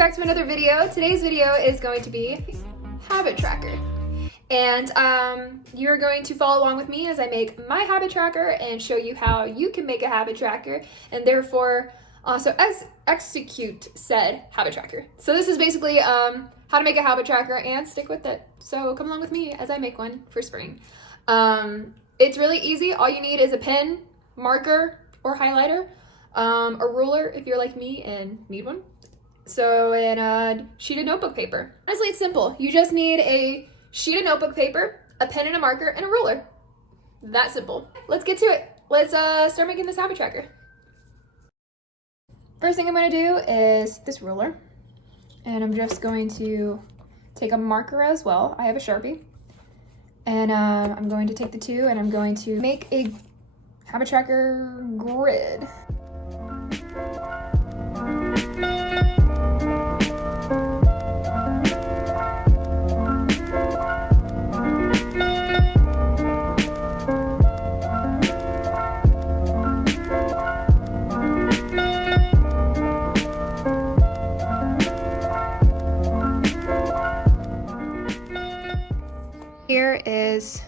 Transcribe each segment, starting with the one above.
back to another video. Today's video is going to be habit tracker. And you're going to follow along with me as I make my habit tracker and show you how you can make a habit tracker and therefore also execute said habit tracker. So this is basically how to make a habit tracker and stick with it. So come along with me as I make one for spring. It's really easy. All you need is a pen, marker, or highlighter, a ruler if you're like me and need one. So, and a sheet of notebook paper. Honestly, it's simple. You just need a sheet of notebook paper, a pen and a marker, and a ruler. That simple. Let's get to it. Let's start making this habit tracker. First thing I'm going to do is this ruler. And I'm just going to take a marker as well. I have a Sharpie. And I'm going to take the two and I'm going to make a habit tracker grid. Here is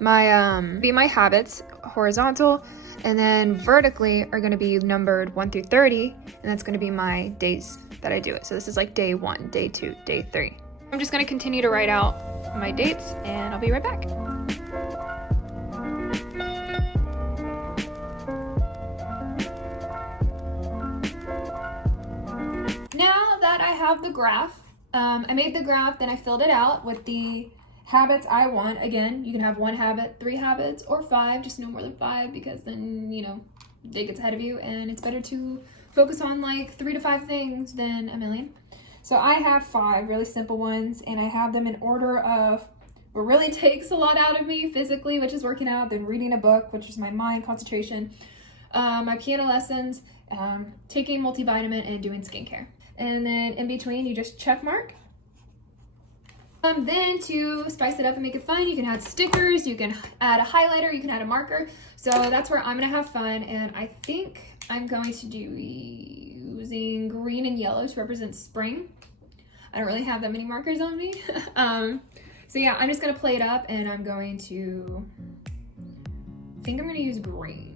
my my habits, horizontal, and then vertically are going to be numbered 1 through 30, and that's going to be my days that I do it. So this is like day 1, day 2, day 3. I'm just going to continue to write out my dates, and I'll be right back. Now that I have the graph, I made the graph, then I filled it out with the habits I want. Again, you can have 1 habit, 3 habits, or 5, just no more than 5, because then, you know, day gets ahead of you and it's better to focus on like 3 to 5 things than a million. So I have 5 really simple ones, and I have them in order of what really takes a lot out of me physically, which is working out, then reading a book, which is my mind concentration, my piano lessons, taking multivitamin, and doing skincare. And then in between, you just check mark. Then to spice it up and make it fun, you can add stickers, you can add a highlighter, you can add a marker. So that's where I'm gonna have fun, and I think I'm going to do using green and yellow to represent spring. I don't really have that many markers on me. So yeah, I'm just gonna play it up, and I'm going to, I think I'm gonna use green.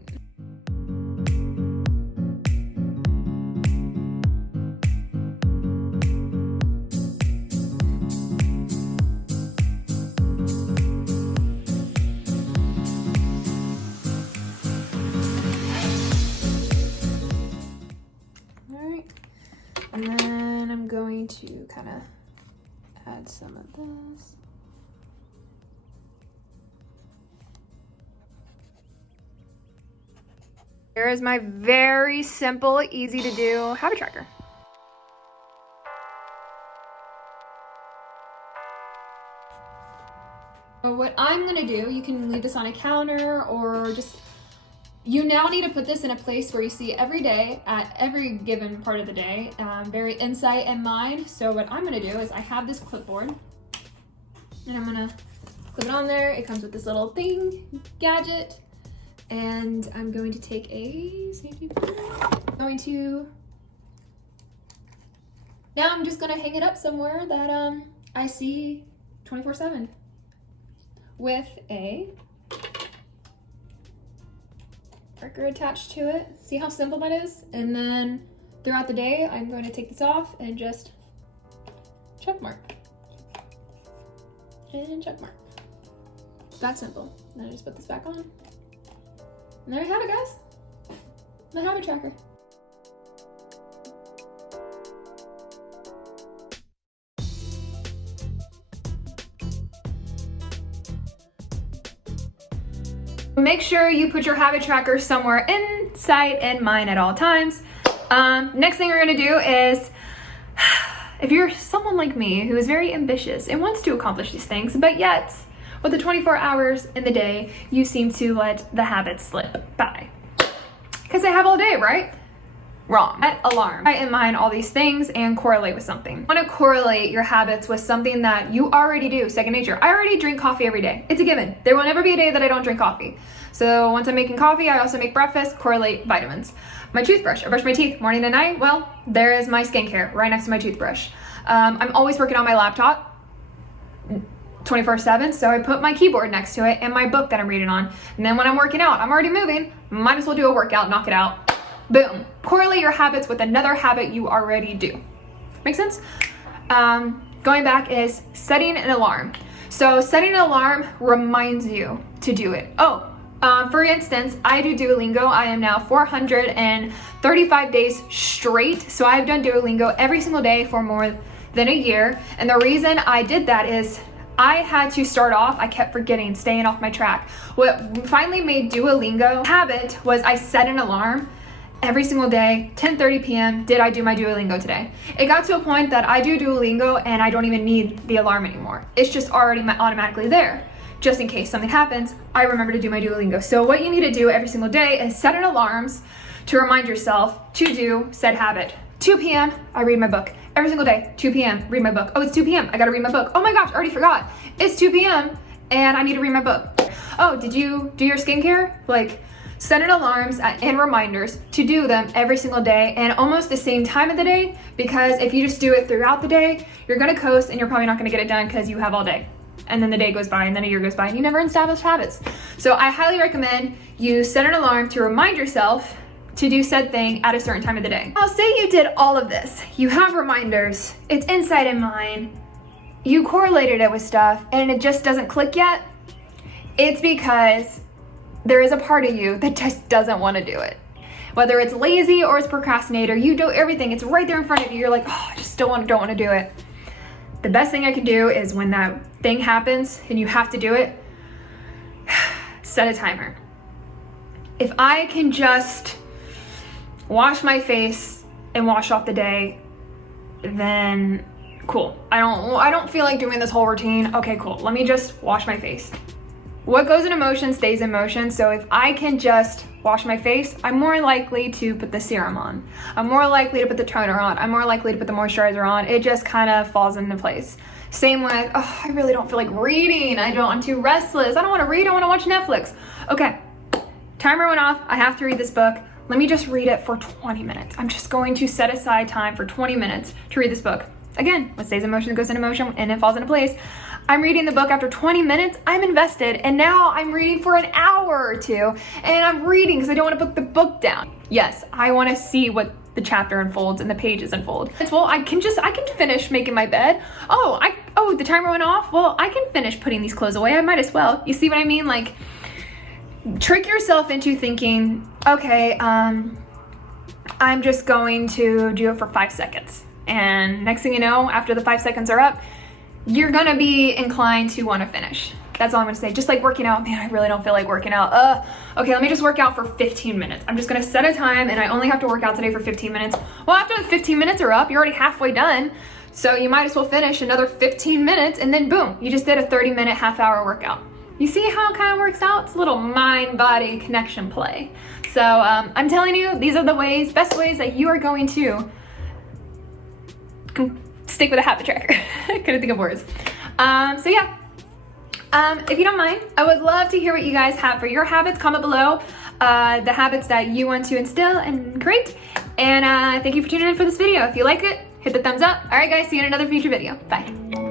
And then I'm going to kind of add some of this. Here is my very simple, easy to do habit tracker. So what I'm gonna do, you can leave this on a counter or just, you now need to put this in a place where you see every day at every given part of the day, very insight in mind. So what I'm gonna do is I have this clipboard and I'm gonna clip it on there. It comes with this little thing, gadget, and I'm going to take a safety pin. Now I'm just gonna hang it up somewhere that I see 24/7 with a marker attached to it. See how simple that is? And then throughout the day, I'm going to take this off and just check mark. And check mark. That simple. Then I just put this back on. And there you have it, guys. My habit tracker. Make sure you put your habit tracker somewhere in sight and mind at all times. Next thing you're gonna do is, if you're someone like me who is very ambitious and wants to accomplish these things, but yet with the 24 hours in the day, you seem to let the habits slip by. Because I have all day, right? Wrong. Set alarm. Write in mind all these things and correlate with something. You want to correlate your habits with something that you already do, second nature. I already drink coffee every day. It's a given. There will never be a day that I don't drink coffee. So once I'm making coffee, I also make breakfast, correlate vitamins. My toothbrush, I brush my teeth morning and night. Well, there is my skincare right next to my toothbrush. I'm always working on my laptop 24/7, so I put my keyboard next to it and my book that I'm reading on. And then when I'm working out, I'm already moving, might as well do a workout, knock it out. Boom. Correlate your habits with another habit you already do. Make sense? Going back is setting an alarm. So setting an alarm reminds you to do it. For instance, I do Duolingo. I am now 435 days straight. So I've done Duolingo every single day for more than a year. And the reason I did that is I had to start off, I kept forgetting, staying off my track. What finally made Duolingo habit was I set an alarm every single day, 10:30 p.m. Did I do my Duolingo today? It got to a point that I do Duolingo and I don't even need the alarm anymore. It's just already automatically there. Just in case something happens, I remember to do my Duolingo. So what you need to do every single day is set an alarms to remind yourself to do said habit. 2 p.m., I read my book. Every single day, 2 p.m., read my book. Oh, it's 2 p.m., I gotta read my book. Oh my gosh, I already forgot. It's 2 p.m. and I need to read my book. Oh, did you do your skincare? Like, set an alarms and reminders to do them every single day and almost the same time of the day, because if you just do it throughout the day, you're gonna coast and you're probably not gonna get it done because you have all day. And then the day goes by and then a year goes by and you never establish habits. So I highly recommend you set an alarm to remind yourself to do said thing at a certain time of the day. Now say you did all of this. You have reminders, it's inside in mind, you correlated it with stuff and it just doesn't click yet. It's because there is a part of you that just doesn't want to do it. Whether it's lazy or it's procrastinator, you do everything. It's right there in front of you. You're like, oh, I just don't want to do it. The best thing I can do is when that thing happens and you have to do it, set a timer. If I can just wash my face and wash off the day, then cool. I don't feel like doing this whole routine. Okay, cool. Let me just wash my face. What goes in motion stays in motion. So if I can just wash my face, I'm more likely to put the serum on. I'm more likely to put the toner on. I'm more likely to put the moisturizer on. It just kind of falls into place. Same with, oh, I really don't feel like reading. I'm too restless. I don't want to read. I want to watch Netflix. Okay, timer went off. I have to read this book. Let me just read it for 20 minutes. I'm just going to set aside time for 20 minutes to read this book. Again, what stays in motion goes into motion and it falls into place. I'm reading the book after 20 minutes, I'm invested, and now I'm reading for an hour or two, and I'm reading because I don't want to put the book down. Yes, I want to see what the chapter unfolds and the pages unfold. Well, I can finish making my bed. Oh, the timer went off. Well, I can finish putting these clothes away. I might as well. You see what I mean? Like, trick yourself into thinking, okay, I'm just going to do it for 5 seconds. And next thing you know, after the 5 seconds are up, you're gonna be inclined to want to finish. That's all I'm gonna say. Just like working out, man, I really don't feel like working out. Okay, let me just work out for 15 minutes. I'm just gonna set a time and I only have to work out today for 15 minutes. Well, after the 15 minutes are up, you're already halfway done. So you might as well finish another 15 minutes and then boom, you just did a 30-minute, half-hour workout. You see how it kind of works out? It's a little mind-body connection play. So I'm telling you, these are the best ways that you are going to stick with a habit tracker. Couldn't think of words. So yeah, if you don't mind, I would love to hear what you guys have for your habits. Comment below the habits that you want to instill and create. And thank you for tuning in for this video. If you like it, hit the thumbs up. All right guys, see you in another future video. Bye.